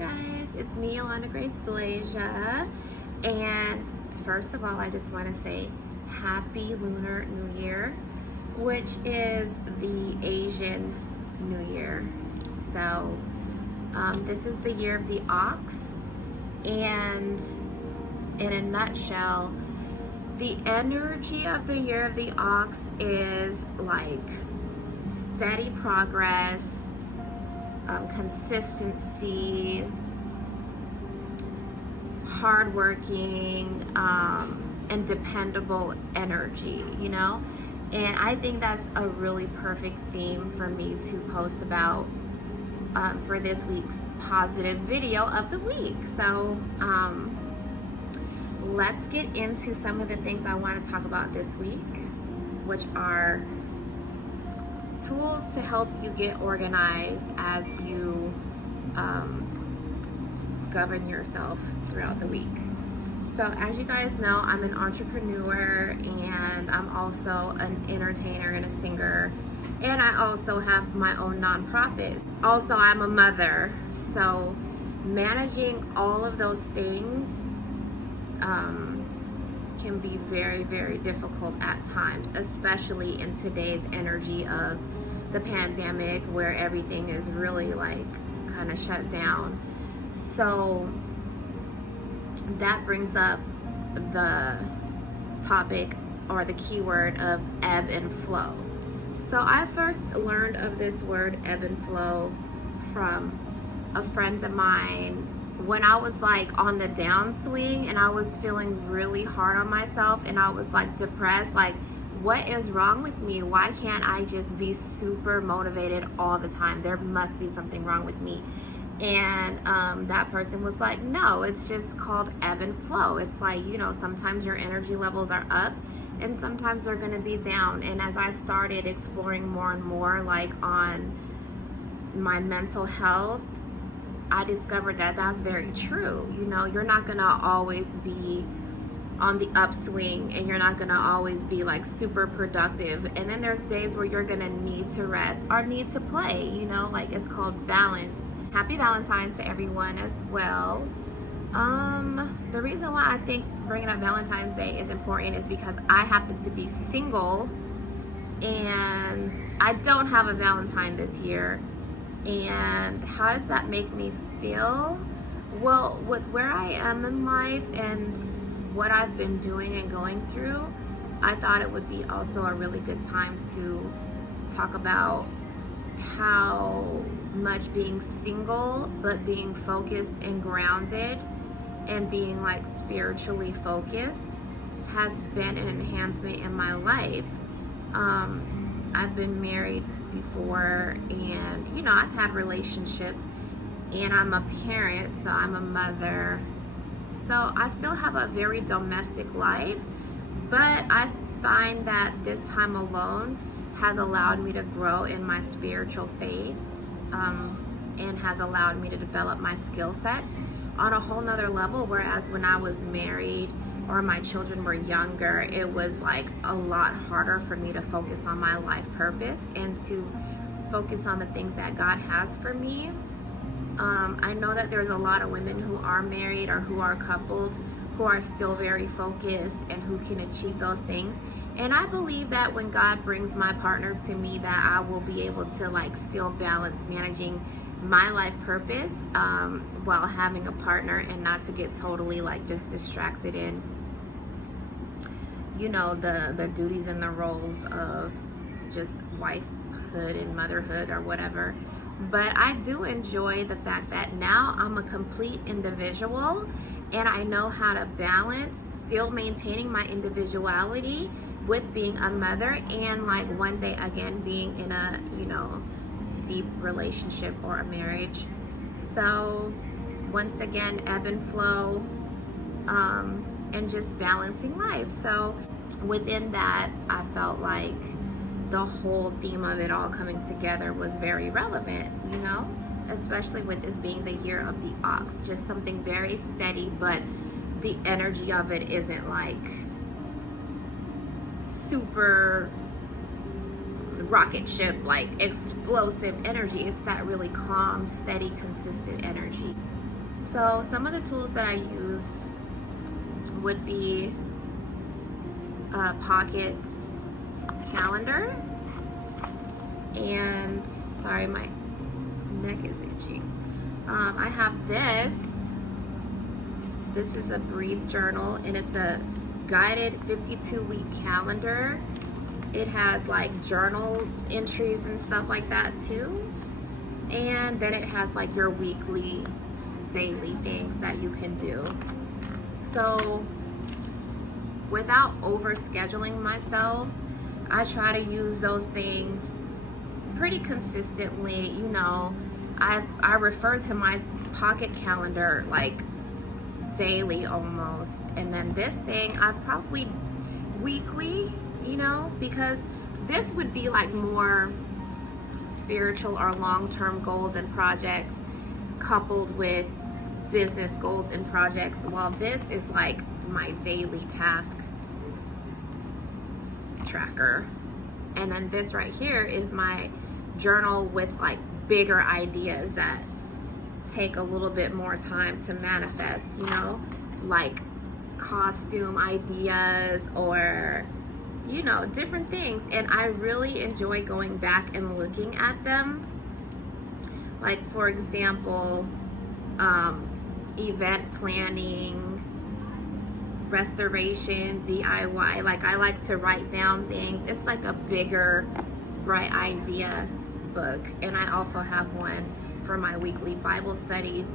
guys, it's me, Alana Grace Blasia, and first of all, I just want to say Happy Lunar New Year, which is the Asian New Year. So this is the year of the ox, and in a nutshell, the energy of the year of the ox is like steady progress, consistency, hardworking, and dependable energy, you know? And I think that's a really perfect theme for me to post about for this week's positive video of the week. So let's get into some of the things I want to talk about this week, which are tools to help you get organized as you govern yourself throughout the week. So as you guys know, I'm an entrepreneur, and I'm also an entertainer and a singer, and I also have my own nonprofit. Also, I'm a mother, so managing all of those things can be very, very difficult at times, especially in today's energy of the pandemic, where everything is really like kind of shut down. So that brings up the topic or the keyword of ebb and flow. So I first learned of this word ebb and flow from a friend of mine when I was like on the downswing and I was feeling really hard on myself and I was like depressed, like what is wrong with me? Why can't I just be super motivated all the time? There must be something wrong with me. And that person was like, no, it's just called ebb and flow. It's like, you know, sometimes your energy levels are up and sometimes they're going to be down. And as I started exploring more and more like on my mental health, I discovered that that's very true. You know, you're not going to always be on the upswing and you're not going to always be like super productive. And then there's days where you're going to need to rest or need to play, you know, like it's called balance. Happy Valentines to everyone as well. The reason why I think bringing up Valentine's Day is important is because I happen to be single and I don't have a Valentine this year. And how does that make me feel? Well, with where I am in life and what I've been doing and going through, I thought it would be also a really good time to talk about how much being single but being focused and grounded and being like spiritually focused has been an enhancement in my life. I've been married before, and you know, I've had relationships, and I'm a parent, so I'm a mother, so I still have a very domestic life, but I find that this time alone has allowed me to grow in my spiritual faith, and has allowed me to develop my skill sets on a whole nother level. Whereas when I was married or my children were younger, it was like a lot harder for me to focus on my life purpose and to focus on the things that God has for me. I know that there's a lot of women who are married or who are coupled who are still very focused and who can achieve those things. And I believe that when God brings my partner to me, that I will be able to like still balance managing my life purpose while having a partner, and not to get totally like just distracted in, you know, the duties and the roles of just wifehood and motherhood or whatever. But I do enjoy the fact that now I'm a complete individual and I know how to balance still maintaining my individuality with being a mother and like one day again being in a, you know, deep relationship or a marriage. So once again, ebb and flow, and just balancing life. So within that, I felt like the whole theme of it all coming together was very relevant, you know, especially with this being the year of the ox, just something very steady, but the energy of it isn't like super rocket ship, like explosive energy. It's that really calm, steady, consistent energy. So some of the tools that I use would be a pocket calendar, and sorry, my neck is itchy. I have this. This is a Breathe journal, and it's a guided 52-week calendar. It has like journal entries and stuff like that too. And then it has like your weekly, daily things that you can do. So without over scheduling myself, I try to use those things pretty consistently. You know, I refer to my pocket calendar like daily almost, and then this thing I probably weekly, you know, because this would be like more spiritual or long-term goals and projects coupled with business goals and projects, while this is like my daily task tracker. And then this right here is my journal with like bigger ideas that take a little bit more time to manifest, you know, like costume ideas or, you know, different things. And I really enjoy going back and looking at them. Like, for example, event planning, restoration, DIY. Like, I like to write down things. It's like a bigger, bright idea book. And I also have one for my weekly Bible studies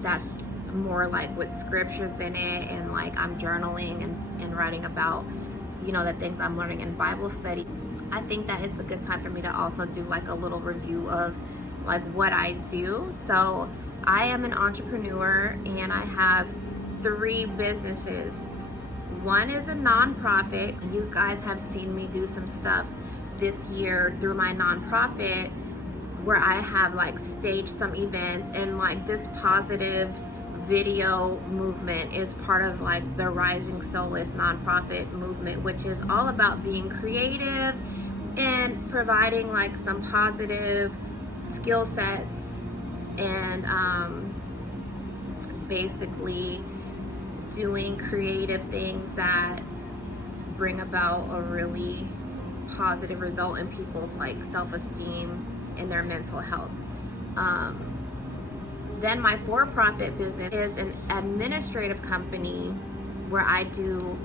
that's more like with scriptures in it, and like I'm journaling and writing about, you know, the things I'm learning in Bible study. I think that it's a good time for me to also do like a little review of like what I do. So I am an entrepreneur and I have 3 businesses. One is a nonprofit. You guys have seen me do some stuff this year through my nonprofit where I have like staged some events, and like this positive video movement is part of like the Rising Soulless nonprofit movement, which is all about being creative and providing like some positive skill sets and basically doing creative things that bring about a really positive result in people's like self-esteem and their mental health. Then my for-profit business is an administrative company where I do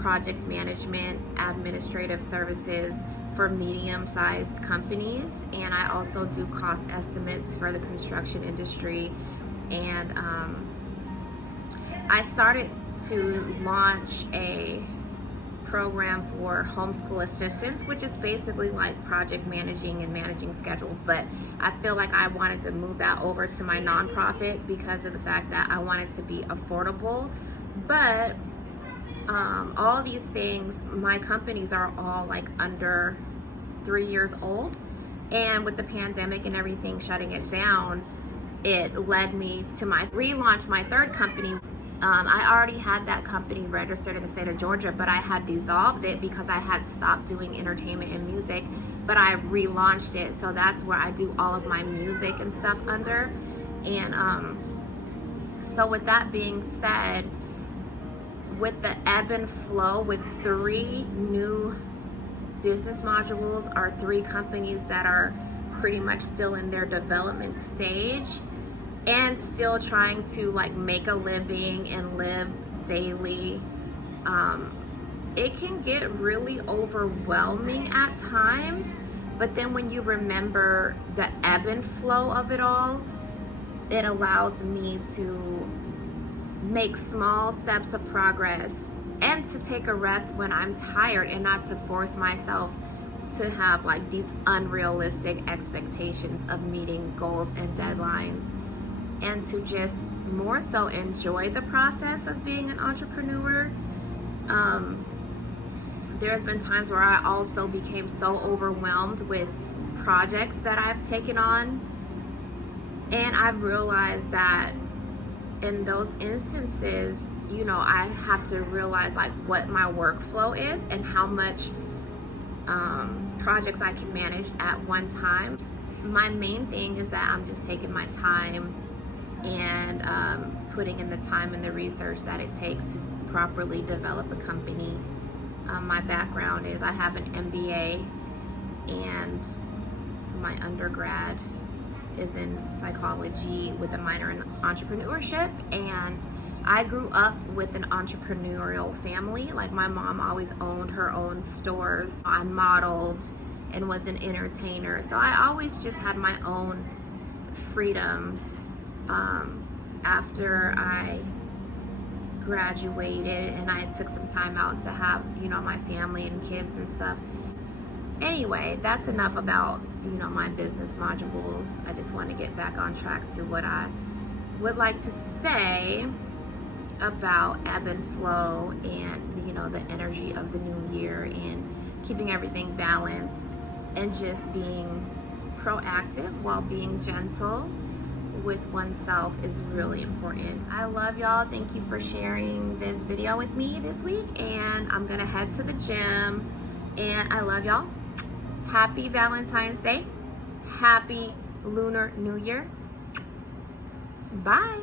project management, administrative services for medium-sized companies, and I also do cost estimates for the construction industry. And I started to launch a program for homeschool assistants, which is basically like project managing and managing schedules, but I feel like I wanted to move that over to my nonprofit because of the fact that I want it to be affordable. But all these things, my companies are all like under 3 years old, and with the pandemic and everything shutting it down, it led me to relaunch my third company. I already had that company registered in the state of Georgia, but I had dissolved it because I had stopped doing entertainment and music, but I relaunched it. So that's where I do all of my music and stuff under. And so with that being said, with the ebb and flow, with 3 new business modules or 3 companies that are pretty much still in their development stage, and still trying to like make a living and live daily, it can get really overwhelming at times. But then when you remember the ebb and flow of it all, it allows me to make small steps of progress and to take a rest when I'm tired, and not to force myself to have like these unrealistic expectations of meeting goals and deadlines, and to just more so enjoy the process of being an entrepreneur. There's been times where I also became so overwhelmed with projects that I've taken on, and I've realized that in those instances, you know, I have to realize like what my workflow is and how much projects I can manage at one time. My main thing is that I'm just taking my time and putting in the time and the research that it takes to properly develop a company. My background is I have an MBA, and my undergrad is in psychology with a minor in entrepreneurship. And I grew up with an entrepreneurial family. Like, my mom always owned her own stores. I modeled and was an entertainer. So I always just had my own freedom. After I graduated and I took some time out to have, my family and kids and stuff. Anyway, that's enough about, my business modules. I just want to get back on track to what I would like to say about ebb and flow and, the energy of the new year and keeping everything balanced and just being proactive while being gentle with oneself is really important. I love y'all. Thank you for sharing this video with me this week, and I'm gonna head to the gym, and I love y'all. Happy Valentine's Day. Happy Lunar New Year. Bye.